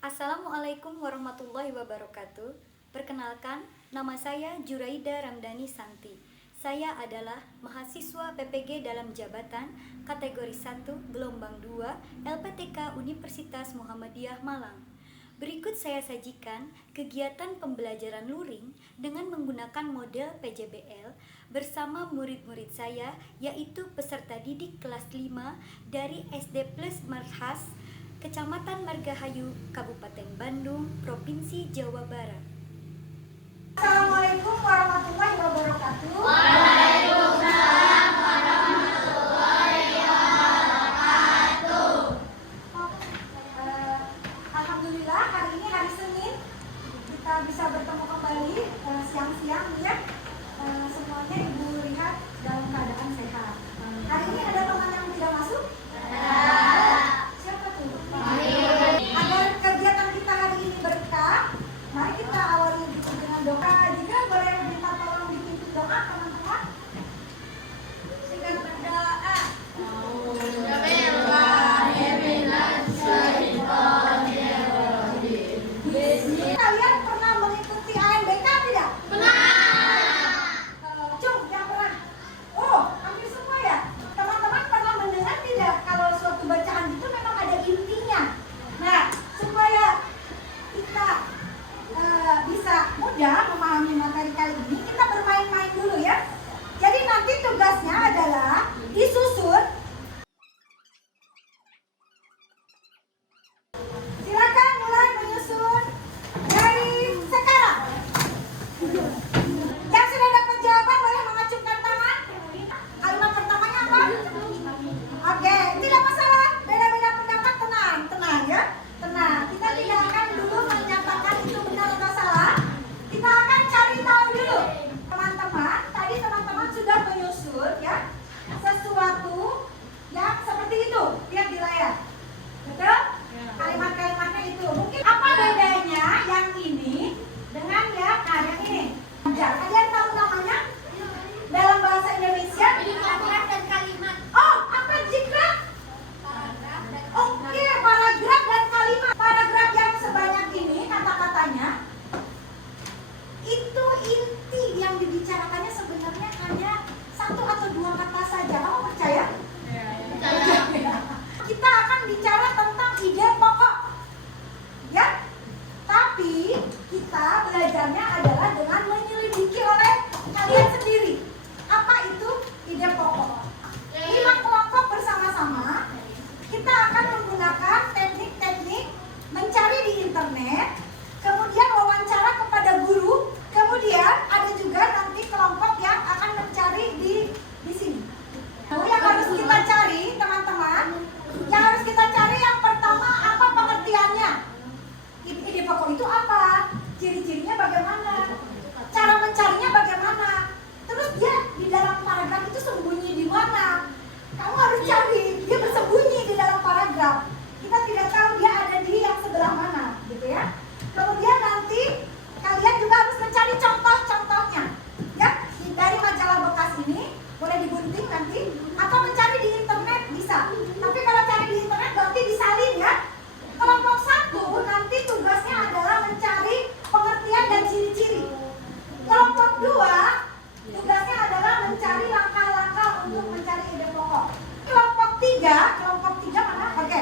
Assalamualaikum warahmatullahi wabarakatuh. Perkenalkan, nama saya Juraida Ramdhani Santi. Saya adalah mahasiswa PPG dalam jabatan kategori 1 gelombang 2 LPTK Universitas Muhammadiyah Malang. Berikut saya sajikan kegiatan pembelajaran luring dengan menggunakan model PJBL bersama murid-murid saya, yaitu peserta didik kelas 5 dari SD Plus Marhas, Kecamatan Margahayu, Kabupaten Bandung, Provinsi Jawa Barat. Assalamualaikum warahmatullahi wabarakatuh. Waalaikumsalam warahmatullahi wabarakatuh. Alhamdulillah hari ini hari Senin kita bisa bertemu kembali siang-siang ya. Semuanya Ibu lihat dalam keadaan sehat. Hari ini ada teman yang tidak masuk? Siapa tuh? Agar kegiatan kita hari ini berkah, mari kita awali dengan doa. Jika boleh minta tolong dipimpin doa teman-teman. Singkat berdoa. Kalian pernah mengikuti ANBK tidak? Cung, yang pernah? Oh, hampir semua ya? Teman-teman pernah mendengar tidak kalau suatu bacaan itu memang ada intinya? Nah, supaya kita bisa mudah memahami materi kali ini, kita bermain-main dulu ya. Jadi nanti tugasnya adalah disusun. Silakan mulai menyusun dari sekarang. Yang sudah dapat jawaban boleh mengacungkan tangan. Kalimat pertamanya apa? Oke, tidak masalah. Beda-beda pendapat, tenang ya. Tenang. Kita tidak akan dulu menyatakan itu benar atau salah. Kita akan cari tahu dulu. Teman-teman, tadi teman-teman sudah menyusun ya sesuatu yang seperti itu. Lihat di layar. Betul? Kalimat-kalimatnya itu. Mungkin apa bedanya yang ini dengan yang yang ini? Ya, kalian tahu namanya? Dalam bahasa Indonesia? Paragraf dan kalimat. Oh, apa jikrah? Oke, paragraf dan kalimat. Paragraf yang sebanyak ini kata-katanya itu inti yang dibicarakannya sebenarnya hanya satu atau dua kata saja. Kamu percaya? Kita akan bicara tentang ide pokok. Ya? Tapi kita belajarnya adalah dengan menyelidiki oleh kalian sendiri. Apa itu ide pokok? 5 kelompok bersama-sama. Kita akan menggunakan teknik-teknik mencari di internet, kemudian wawancara kepada guru, kemudian ada juga nanti kelompok yang akan mencari di sini. Yang harus kita cari, teman-teman, yang harus kita cari yang pertama apa pengertiannya? Ide pokok itu apa? Ciri-cirinya bagaimana? Cara mencarinya bagaimana? Terus dia di dalam paragraf itu sembunyi di mana? Kamu harus cari, dia bersembunyi di dalam paragraf. Kita tidak tahu dia ada di yang sebelah mana, gitu ya. Kemudian nanti kalian juga harus mencari contoh-contohnya. Ya, dari majalah bekas ini boleh digunting nanti, atau mencari di internet bisa. Tapi kalau cari di internet berarti disalin ya. Kelompok 1 nanti tugasnya adalah mencari pengertian dan ciri-ciri. Kelompok 2 tugasnya adalah mencari langkah-langkah untuk mencari ide pokok. Kelompok 3 mana? Oke.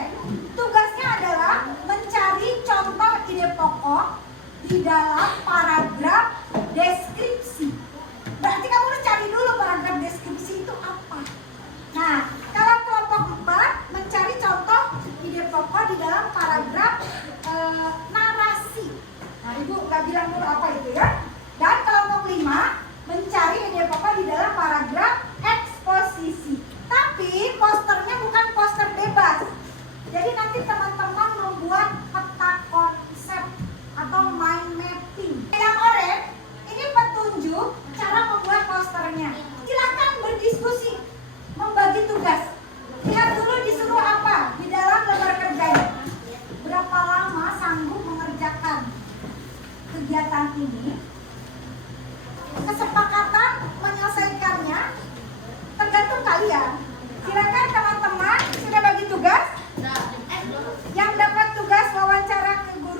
Tugasnya adalah mencari contoh ide pokok di dalam paragraf deskripsi. Berarti kamu harus cari dulu paragraf deskripsi itu apa. Nah, kalau kelompok 4 mencari contoh ide pokok di dalam paragraf narasi. Nah, Ibu nggak bilang dulu apa itu ya. Dan kelompok 5 mencari ide pokok di dalam paragraf eksposisi. Tapi posternya bukan poster bebas. Jadi nanti teman-teman membuat peta konsep atau mind mapping. Yang oranye ini petunjuk cara membuat posternya. Silakan berdiskusi, membagi tugas. Lihat dulu disuruh apa di dalam lembar kerjanya. Berapa lama sanggup mengerjakan kegiatan ini? Kesepakatan menyelesaikannya tergantung kalian. Silakan teman-teman sudah bagi tugas. Yang dapat tugas wawancara ke guru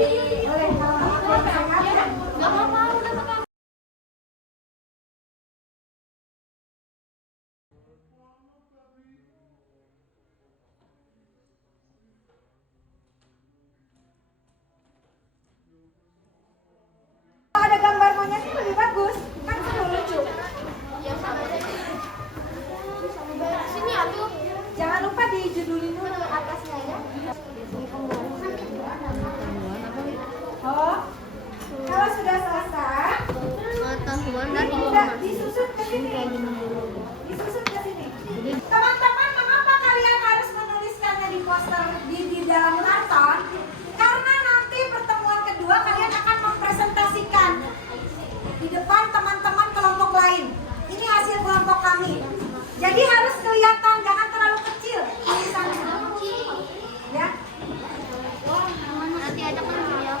Boleh kalau sehat ya. Gak apa-apa, udah apa-apa. Kalau ada gambar monyetnya lebih bagus, kan seru lucu. Sini aku. Jangan lupa dijudulin dulu. Atasnya ya. Oh, kalau sudah selesai, Pengetahuan udah disusun ke sini. Disusun ke sini. Teman-teman, mengapa kalian harus menuliskannya di poster di dalam karton? Karena nanti pertemuan kedua kalian akan mempresentasikan di depan teman-teman kelompok lain. Ini hasil kelompok kami. Jadi harus kelihatan, jangan terlalu kecil tulisannya. Ya. Nanti ada kan ya.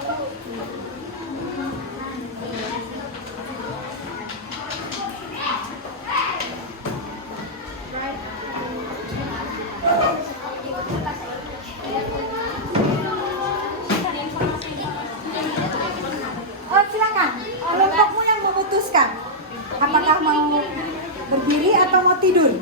Oh, silakan. Kelompokmu yang memutuskan apakah mau berdiri atau mau tidur.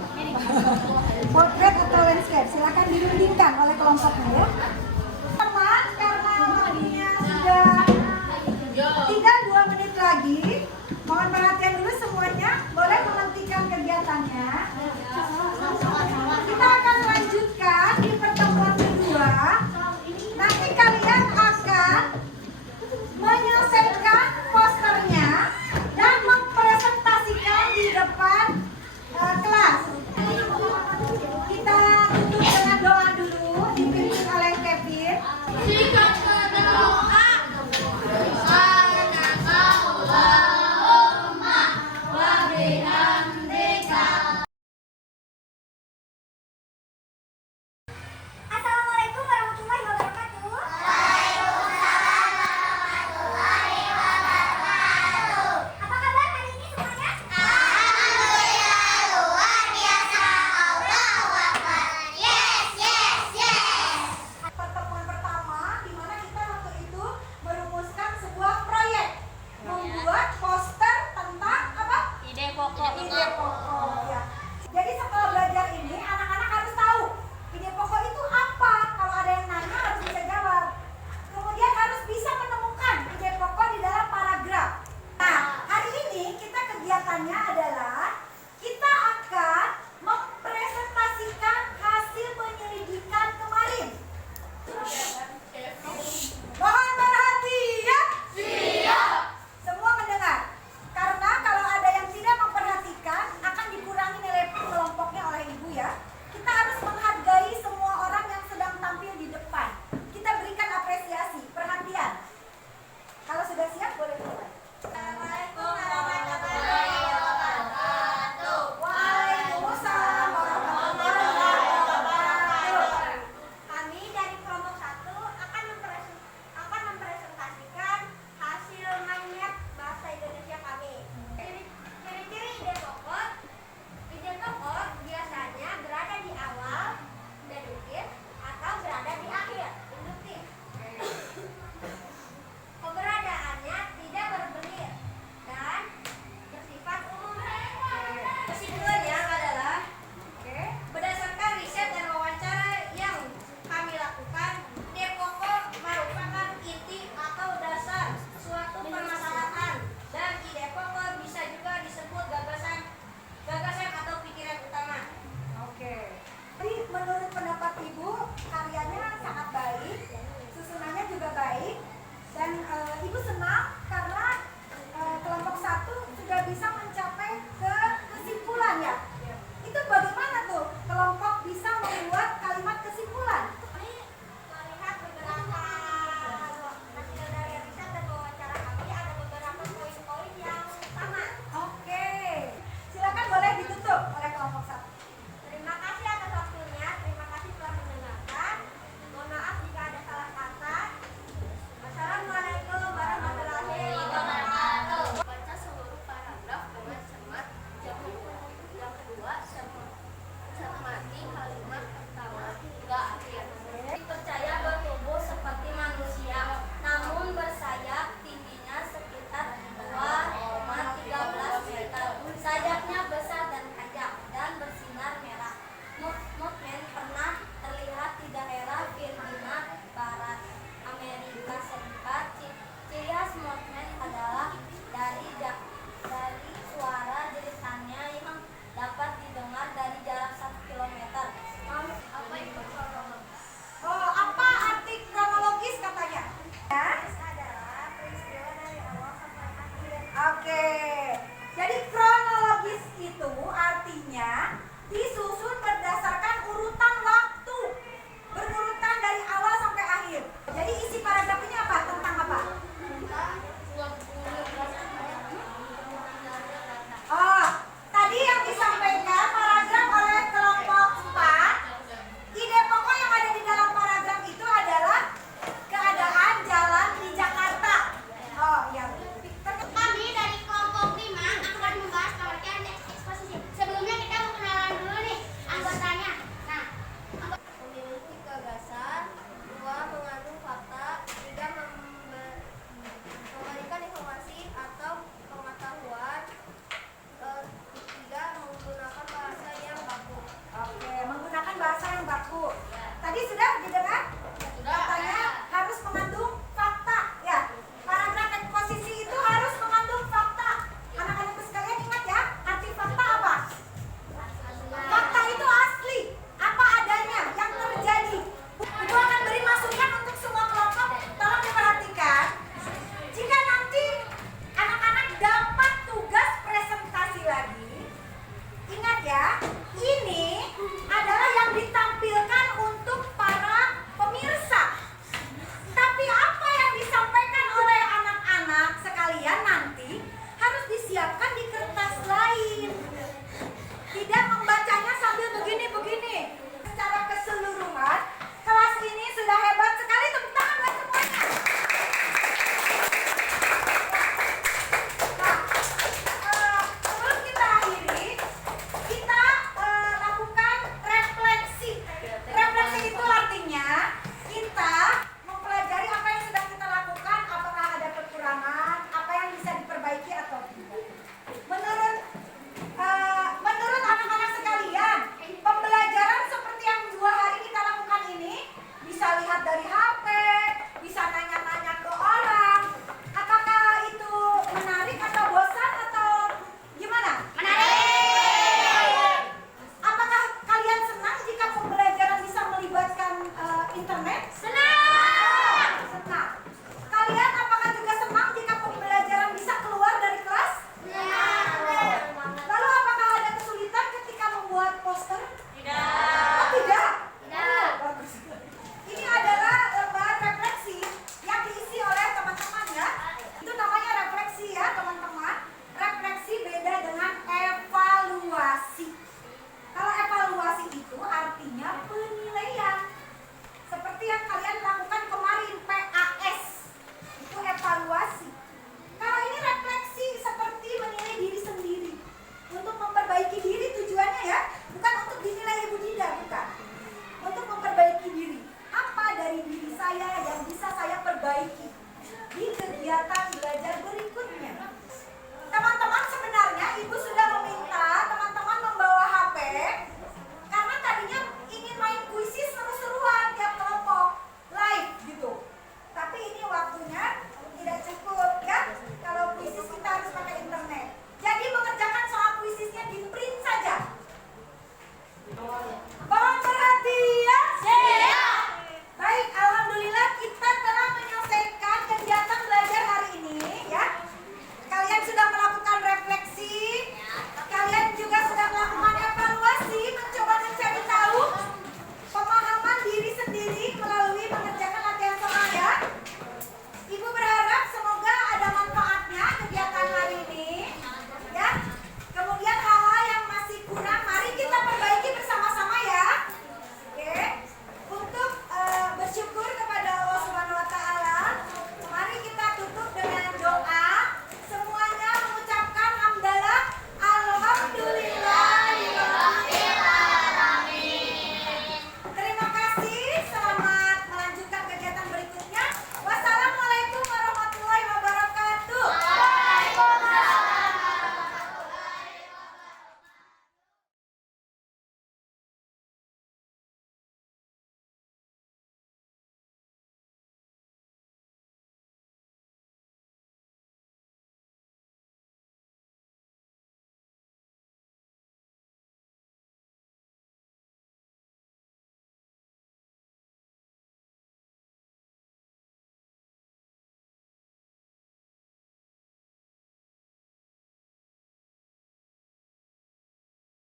kegiatan belajar